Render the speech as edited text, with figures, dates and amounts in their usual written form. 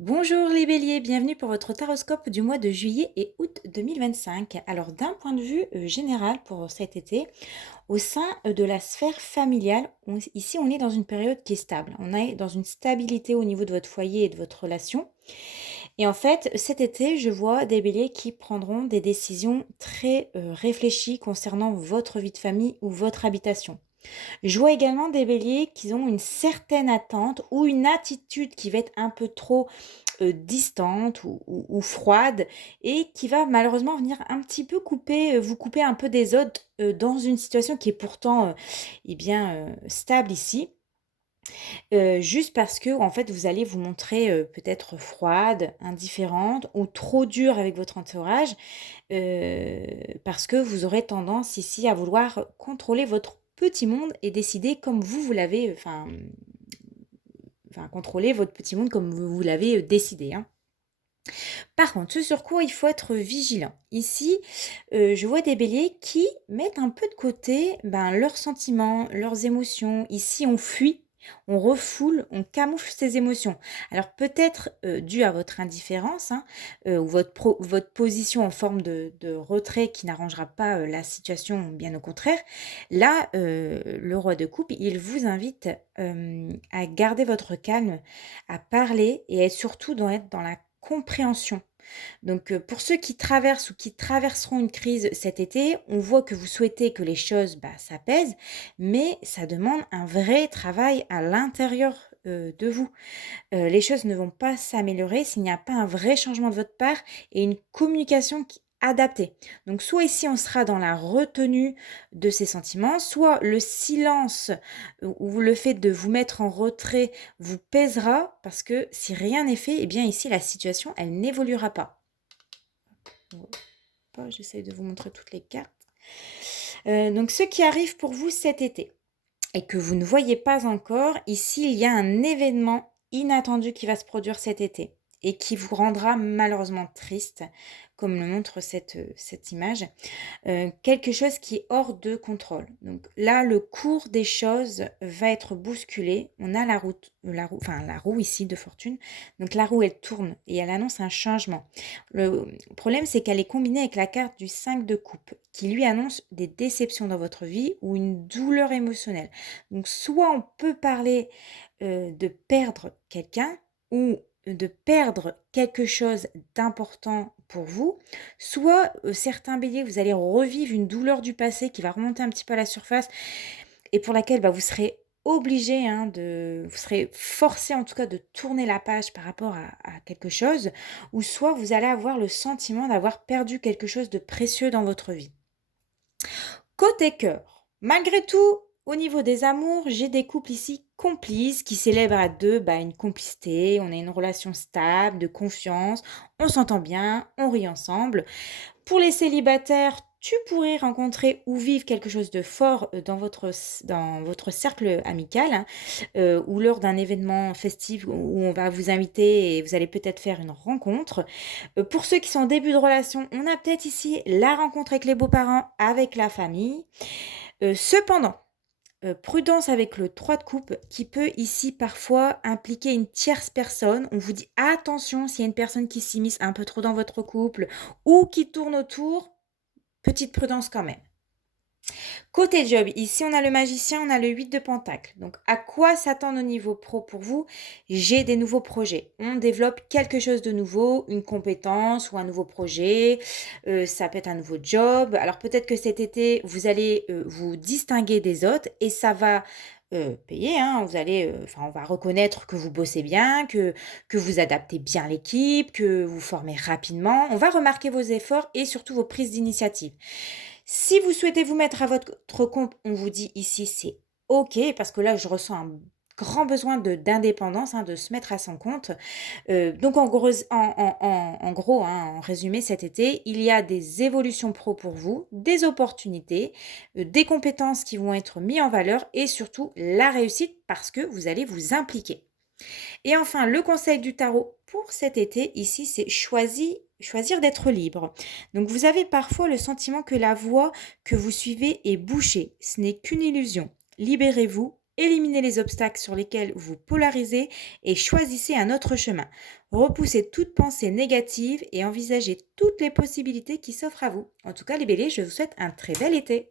Bonjour les béliers, bienvenue pour votre taroscope du mois de juillet et août 2025. Alors d'un point de vue général pour cet été, au sein de la sphère familiale, ici on est dans une période qui est stable. On est dans une stabilité au niveau de votre foyer et de votre relation. Et en fait, cet été, je vois des béliers qui prendront des décisions très réfléchies concernant votre vie de famille ou votre habitation. Je vois également des béliers qui ont une certaine attente ou une attitude qui va être un peu trop distante ou froide et qui va malheureusement venir un petit peu couper, vous couper un peu des autres, dans une situation qui est pourtant, stable ici. Juste parce que en fait, vous allez vous montrer, peut-être froide, indifférente ou trop dure avec votre entourage, parce que vous aurez tendance ici à vouloir contrôler votre petit monde et décider comme vous l'avez, contrôler votre petit monde comme vous l'avez, décidé, hein. Par contre, ce sur quoi il faut être vigilant. Ici, je vois des béliers qui mettent un peu de côté, leurs sentiments, leurs émotions. Ici, on fuit, on refoule, on camoufle ses émotions. Alors peut-être, dû à votre indifférence, hein, ou votre position en forme de retrait qui n'arrangera pas, la situation, bien au contraire. Là, le roi de coupe, il vous invite, à garder votre calme, à parler et à surtout être dans la compréhension. Donc, pour ceux qui traversent ou qui traverseront une crise cet été, on voit que vous souhaitez que les choses, s'apaisent, mais ça demande un vrai travail à l'intérieur, de vous. Les choses ne vont pas s'améliorer s'il n'y a pas un vrai changement de votre part et une communication qui adaptée. Donc soit ici on sera dans la retenue de ses sentiments, soit le silence ou le fait de vous mettre en retrait vous pèsera parce que si rien n'est fait, eh bien ici la situation elle n'évoluera pas. J'essaye de vous montrer toutes les cartes. Donc ce qui arrive pour vous cet été et que vous ne voyez pas encore, ici il y a un événement inattendu qui va se produire cet été et qui vous rendra malheureusement triste, comme le montre cette image. Quelque chose qui est hors de contrôle. Donc là, le cours des choses va être bousculé. On a la roue ici de fortune. Donc la roue, elle tourne et elle annonce un changement. Le problème, c'est qu'elle est combinée avec la carte du 5 de coupe, qui lui annonce des déceptions dans votre vie ou une douleur émotionnelle. Donc soit on peut parler de perdre quelqu'un ou de perdre quelque chose d'important pour vous, soit certains béliers, vous allez revivre une douleur du passé qui va remonter un petit peu à la surface et pour laquelle vous serez obligé, hein, vous serez forcé en tout cas de tourner la page par rapport à quelque chose, ou soit vous allez avoir le sentiment d'avoir perdu quelque chose de précieux dans votre vie. Côté cœur, malgré tout, au niveau des amours, j'ai des couples ici complices qui célèbrent à deux une complicité, on a une relation stable, de confiance, on s'entend bien, on rit ensemble. Pour les célibataires, tu pourrais rencontrer ou vivre quelque chose de fort dans votre cercle amical, hein, ou lors d'un événement festif où on va vous inviter et vous allez peut-être faire une rencontre. Pour ceux qui sont en début de relation, on a peut-être ici la rencontre avec les beaux-parents, avec la famille. Cependant, prudence avec le 3 de coupe qui peut ici parfois impliquer une tierce personne. On vous dit attention s'il y a une personne qui s'immisce un peu trop dans votre couple ou qui tourne autour, petite prudence quand même. Côté job, ici on a le magicien, on a le 8 de pentacle. Donc à quoi s'attendre au niveau pro pour vous? J'ai des nouveaux projets. On développe quelque chose de nouveau, une compétence ou un nouveau projet. Ça peut être un nouveau job. Alors peut-être que cet été, vous allez vous distinguer des autres et ça va payer, hein. Vous allez, on va reconnaître que vous bossez bien, que vous adaptez bien l'équipe, que vous formez rapidement. On va remarquer vos efforts et surtout vos prises d'initiative. Si vous souhaitez vous mettre à votre compte, on vous dit ici c'est OK, parce que là je ressens un grand besoin d'indépendance, hein, de se mettre à son compte. Donc en gros, hein, en résumé, cet été, il y a des évolutions pro pour vous, des opportunités, des compétences qui vont être mises en valeur et surtout la réussite parce que vous allez vous impliquer. Et enfin, le conseil du tarot pour cet été, ici, c'est choisir d'être libre. Donc, vous avez parfois le sentiment que la voie que vous suivez est bouchée. Ce n'est qu'une illusion. Libérez-vous, Éliminez les obstacles sur lesquels vous polarisez et choisissez un autre chemin. Repoussez toute pensée négative et envisagez toutes les possibilités qui s'offrent à vous. En tout cas, les béliers, je vous souhaite un très bel été.